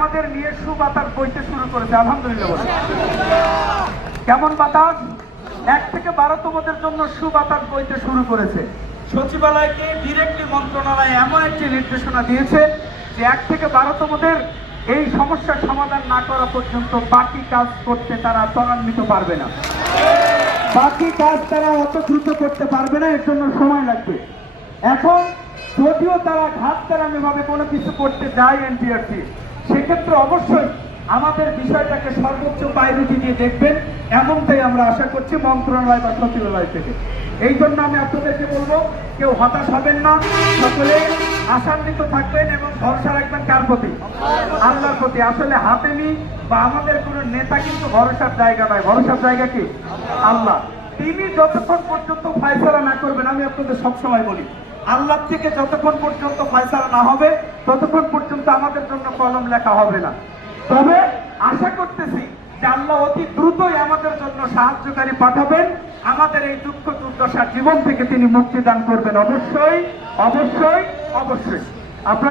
আমাদের নিয়ে সুবাতাস বইতে শুরু করেছে, আলহামদুলিল্লাহ কেমন বাতাস? এক থেকে বারোতমদের জন্য সুবাতাস বইতে শুরু করেছে। সচিবালয়কে ডিরেক্টলি মন্ত্রণালয় এমন একটি নির্দেশনা দিয়েছে যে এক থেকে বারোতমদের এই সমস্যার সমাধান না করা পর্যন্ত বাকি কাজ করতে তারা ত্বরান্বিত পারবে না। বাকি কাজ তারা অত দ্রুত করতে পারবে না, এর জন্য সময় লাগবে। এখন যদিও তারা ঘাত তারামি ভাবে কোনো কিছু করতে যায় এনটিআরসি। সেক্ষেত্রে অবশ্যই আমাদের বিষয়টাকে সর্বোচ্চ প্রায়োরিটি দিয়ে দেখবেন। এমনটাই আমরা আশা করছি মন্ত্রণালয় বা সচিবালয় থেকে। এই জন্য আমি আপনাদেরকে বলব, কেউ হতাশ হবেন না। সকলে আশান্বিত থাকবেন এবং ভরসা রাখবেন কার প্রতি? আল্লাহর প্রতি। আসলে হাতেমি বা আমাদের কোনো নেতা কিন্তু ভরসার জায়গা নয়। ভরসার জায়গা কি? আল্লাহ। তিনি যতক্ষণ পর্যন্ত ফায়সালা না করবেন, আমি আপনাদের সবসময় বলি আল্লাহ থেকে যতক্ষণ পর্যন্ত ফায়সালা না হবে ততক্ষণ পর্যন্ত আমাদের জন্য কলম লেখা হবে না। তবে আশা করতেছি যে আল্লাহ অতি দ্রুতই আমাদের জন্য সাহায্যকারী পাঠাবেন। আমাদের এই দুঃখ দুর্দশার জীবন থেকে তিনি মুক্তি দান করবেন অবশ্যই অবশ্যই অবশ্যই। আপনার